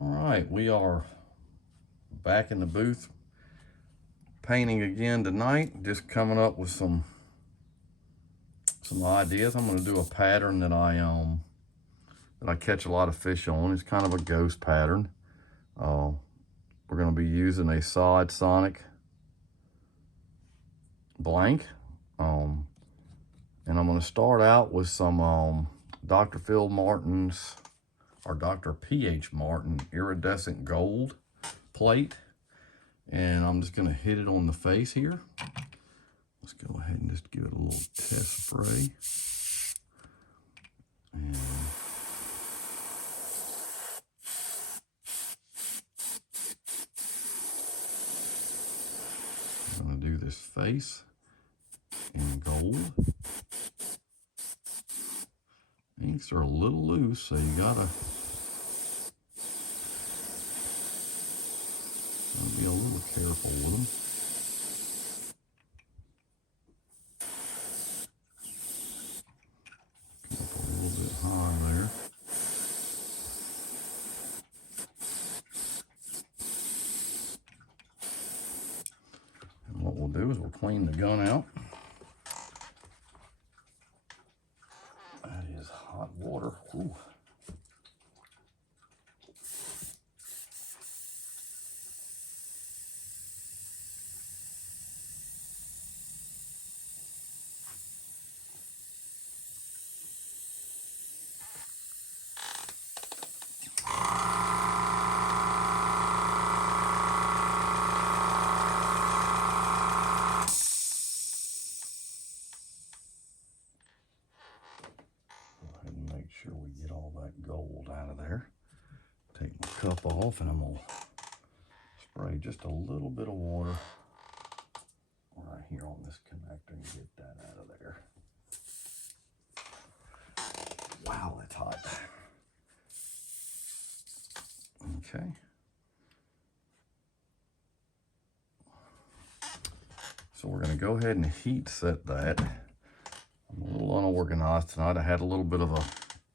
All right, we are back in the booth painting again tonight. Just coming up with some ideas. I'm going to do a pattern that I catch a lot of fish on. It's kind of a ghost pattern. We're going to be using a Sod Sonic blank, and I'm going to start out with some Dr. Phil Martin's or Dr. P.H. Martin iridescent gold plate, and I'm just going to hit it on the face here. Let's go ahead and just give it a little test spray. And I'm going to do this face in gold. Inks are a little loose, so you gotta be a little careful with them. Come up a little bit higher there. And what we'll do is we'll clean the gun out. That is hot water. Ooh. Make sure we get all that gold out of there. Take my cup off, and I'm going to spray just a little bit of water right here on this connector and get that out of there. Wow, that's hot. Okay. So we're going to go ahead and heat set that. I'm a little unorganized tonight. I had a little bit of a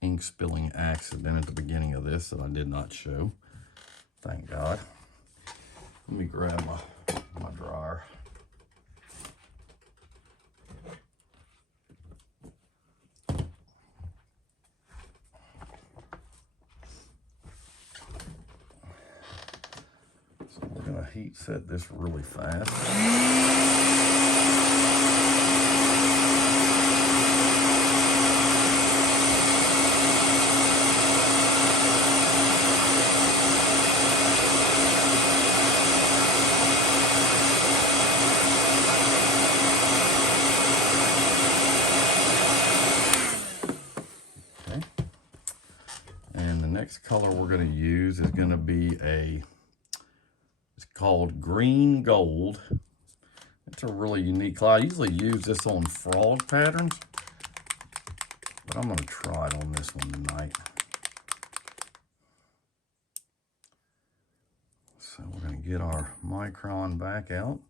ink spilling accident at the beginning of this that I did not show. Thank God. Let me grab my dryer. So we're going to heat set this really fast. Next color we're going to use is going to be it's called green gold. It's a really unique color. I usually use this on frog patterns, but I'm going to try it on this one tonight. So we're going to get our micron back out,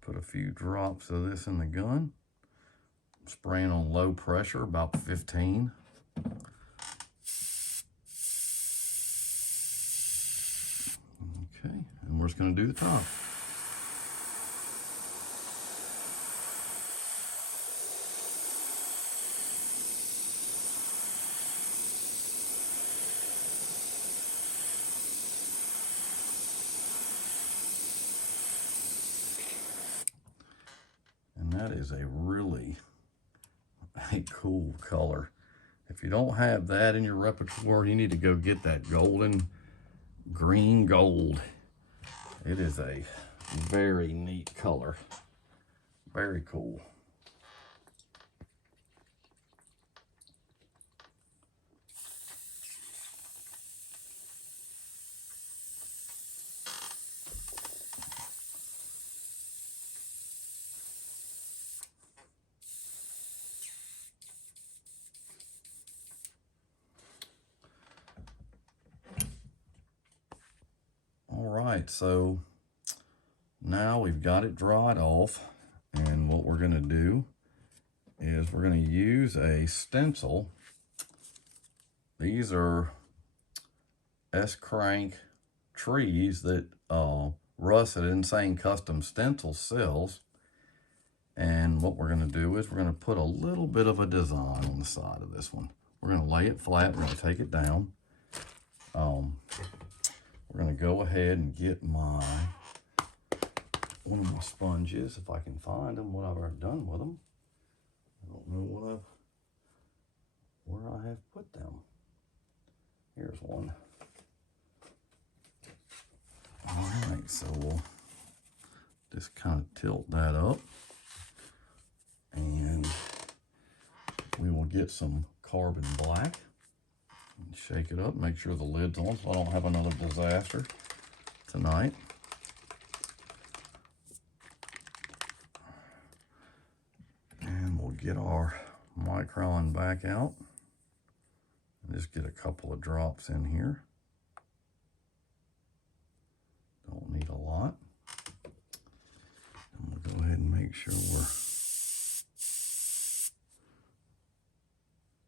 put a few drops of this in the gun, spraying on low pressure, about 15. Okay, and we're just going to do the top. And that is a really cool color. If you don't have that in your repertoire, you need to go get that golden green gold. It is a very neat color. Very cool. All right, so now we've got it dried off, and what we're going to do is we're going to use a stencil. These are S-crank trees that Russ at Insane Custom Stencil sells. And what we're going to do is we're going to put a little bit of a design on the side of this one. We're going to lay it flat. We're going to take it down. We're going to go ahead and get one of my sponges, if I can find them, what I've done with them. I don't know where I have put them. Here's one. All right, so we'll just kind of tilt that up, and we will get some carbon black and shake it up, make sure the lid's on so I don't have another disaster tonight. And we'll get our micron back out and just get a couple of drops in here. Don't need a lot. And we'll go ahead and make sure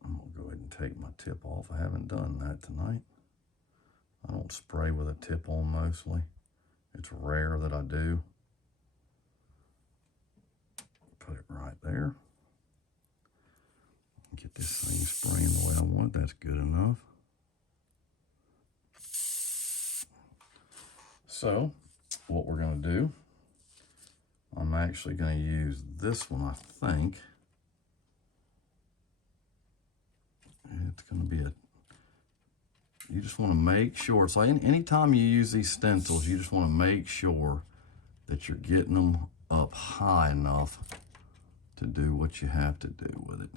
I'm gonna go ahead and take my tip off. I haven't done that tonight. I don't spray with a tip on mostly. It's rare that I do. Put it right there. Get this thing spraying the way I want. That's good enough. So what we're going to do, I'm actually going to use this one, I think. It's going to be you just want to make sure, so anytime you use these stencils, you just want to make sure that you're getting them up high enough to do what you have to do with it.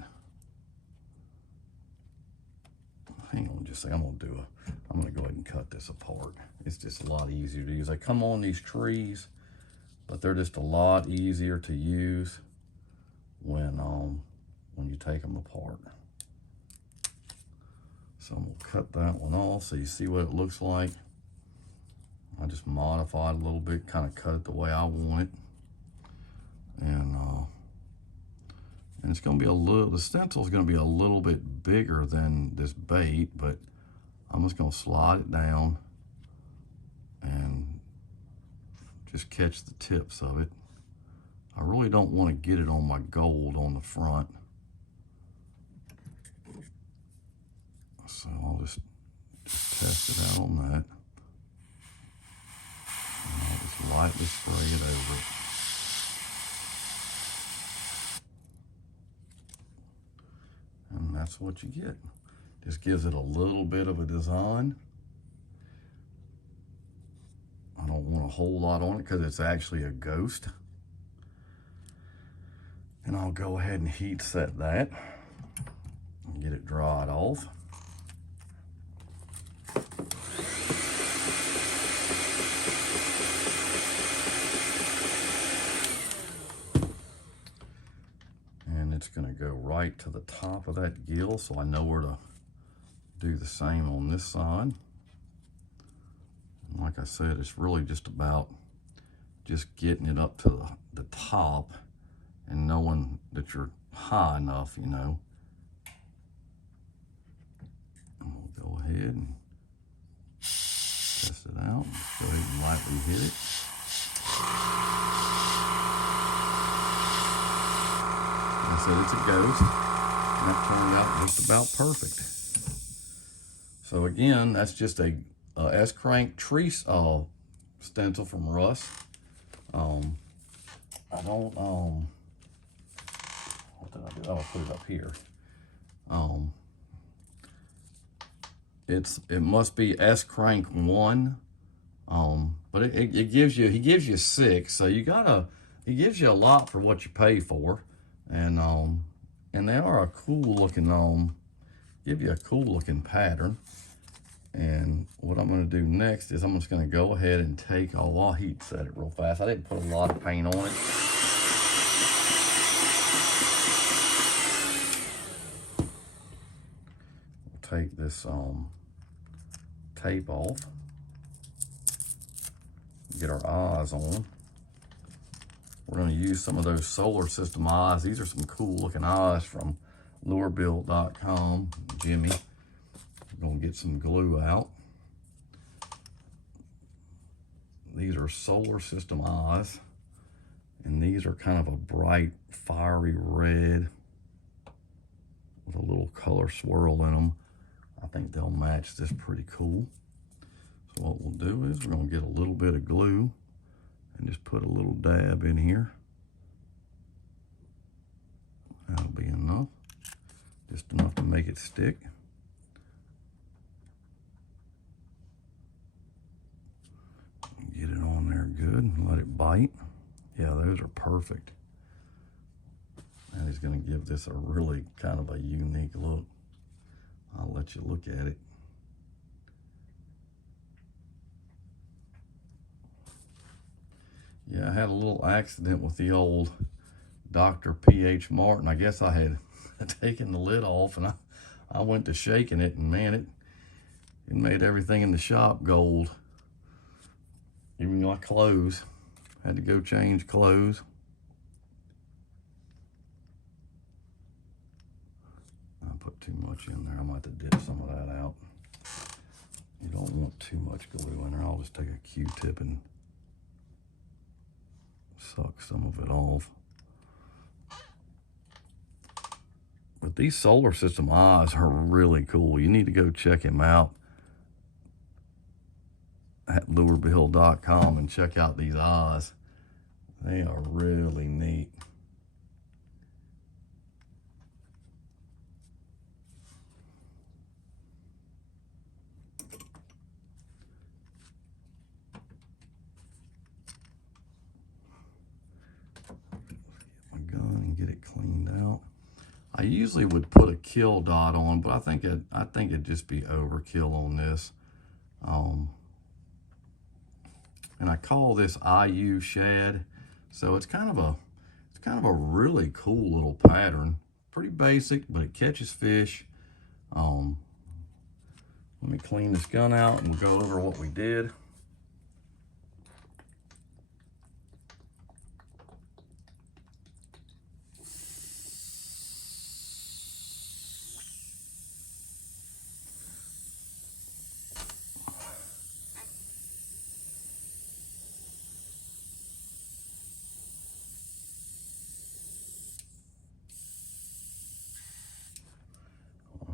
Hang on just a second, I'm going to go ahead and cut this apart. It's just a lot easier to use. They come on these trees, but they're just a lot easier to use when you take them apart. So I'm going to cut that one off so you see what it looks like. I just modified a little bit, kind of cut it the way I want it. And it's going to be the stencil is going to be a little bit bigger than this bait, but I'm just going to slide it down and just catch the tips of it. I really don't want to get it on my gold on the front. So I'll just test it out on that. And I'll just lightly spray it over it. And that's what you get. Just gives it a little bit of a design. I don't want a whole lot on it because it's actually a ghost. And I'll go ahead and heat set that and get it dried off. It's going to go right to the top of that gill, so I know where to do the same on this side. And like I said, it's really just about just getting it up to the top and knowing that you're high enough, you know. And we'll go ahead and test it out. Let's go ahead and lightly hit it. I said it's a ghost, and that turned out just about perfect. So again, that's just a S-crank tree stencil from Russ. What did I do? I'll put it up here. It must be S-crank 1, but he gives you 6, so he gives you a lot for what you pay for. And they are a cool looking, give you a cool looking pattern. And what I'm going to do next is I'm just going to go ahead and take, I'll heat set it real fast. I didn't put a lot of paint on it. We'll take this tape off, get our eyes on. We're going to use some of those solar system eyes. These are some cool looking eyes from Lurebuild.com. Jimmy. We're going to get some glue out. These are solar system eyes. And these are kind of a bright, fiery red with a little color swirl in them. I think they'll match this pretty cool. So what we'll do is we're gonna get a little bit of glue and just put a little dab in here. That'll be enough, just enough to make it stick. Get it on there good and let it bite. Yeah, those are perfect. That is going to give this a really kind of a unique look. I'll let you look at it. Yeah, I had a little accident with the old Dr. P.H. Martin. I guess I had taken the lid off, and I went to shaking it, and man, it made everything in the shop gold. Even my clothes. Had to go change clothes. I put too much in there. I might have to dip some of that out. You don't want too much glue in there. I'll just take a Q-tip and suck some of it off. But these solar system eyes are really cool. You need to go check him out at Lurebuild.com and check out these eyes. They are really neat. Get my gun and get it cleaned out. I usually would put a kill dot on, but I think it'd just be overkill on this. And I call this IU shad. So it's kind of a really cool little pattern. Pretty basic, but it catches fish. Let me clean this gun out and go over what we did.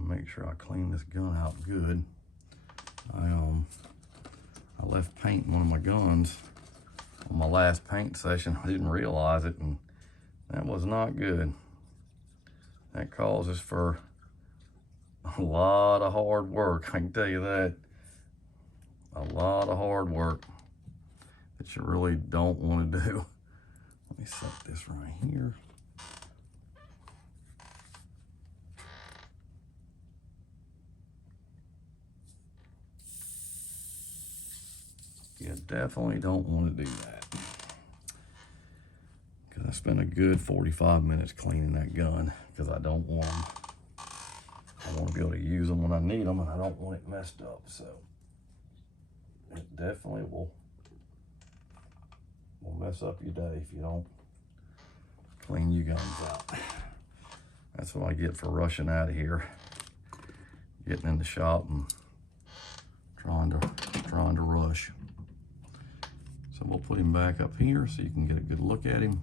Make sure I clean this gun out good. I left paint in one of my guns on my last paint session. I didn't realize it, and that was not good. That causes for a lot of hard work, I can tell you that. A lot of hard work that you really don't want to do. Let me set this right here. You definitely don't want to do that. Because I spent a good 45 minutes cleaning that gun because I don't want them. I want to be able to use them when I need them, and I don't want it messed up. So it definitely will mess up your day if you don't clean your guns out. That's what I get for rushing out of here, getting in the shop and trying to rush. So we'll put him back up here so you can get a good look at him.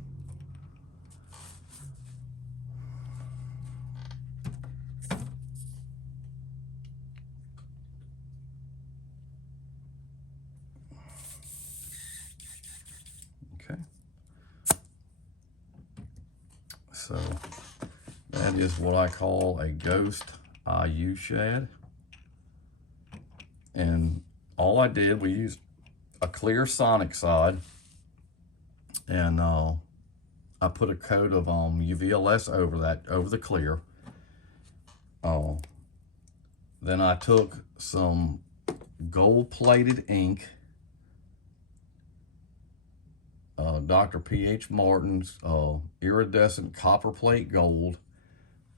Okay. So that is what I call a ghost IU shad. And all I did, we used a clear Sonic side, and I put a coat of UVLS over the clear. Then I took some gold-plated ink, Dr. P.H. Martin's iridescent copper plate gold,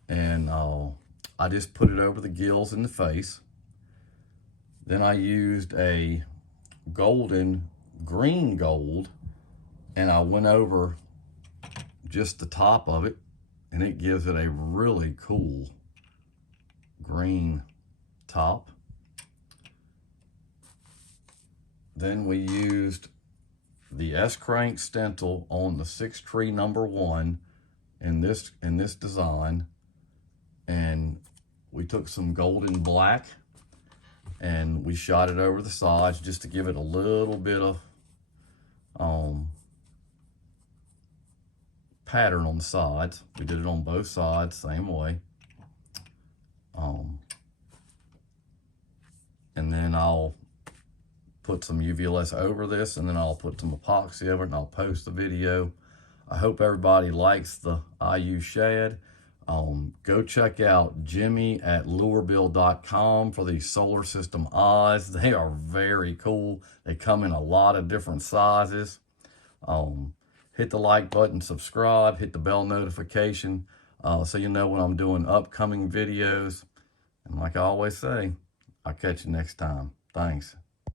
and I just put it over the gills in the face. Then I used a golden green gold, and I went over just the top of it, and it gives it a really cool green top. Then we used the S-crank stencil on the 6 tree number 1 in this design, and we took some golden black and we shot it over the sides just to give it a little bit of pattern on the sides. We did it on both sides, same way. And then I'll put some UVLS over this, and then I'll put some epoxy over it, and I'll post the video. I hope everybody likes the IU shad. Go check out Jimmy at Lurebuild.com for these solar system eyes. They are very cool. They come in a lot of different sizes. Hit the like button, subscribe, hit the bell notification so you know when I'm doing upcoming videos. And like I always say, I'll catch you next time. Thanks.